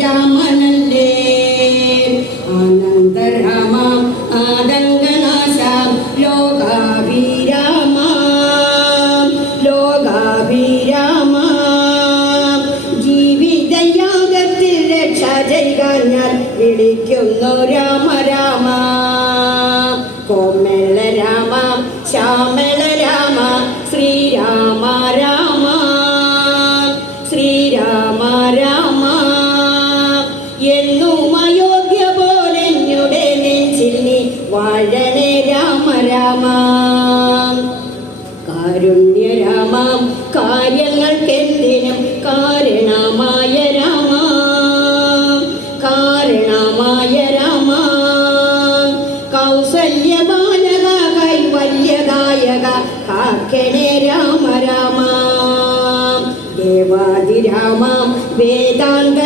രാമനല്ലേ? ആനന്ദരാമ ആതങ്കനാശ ലോകാഭിരാമ വിളിക്കുന്നു രാമ രാമ. രാമ വാഴണേ രാമ രാമ. കാരുണ്യ രാമ. കാര്യങ്ങൾക്കെന്തിനും കാരണമായ രാമ. കാരണമായ രാമ. കൗസല്യ ബാലക കൈവല്യദായക കാക്കണേ രാമ. രാമ. ദേവാദിരാമ വേദാന്ത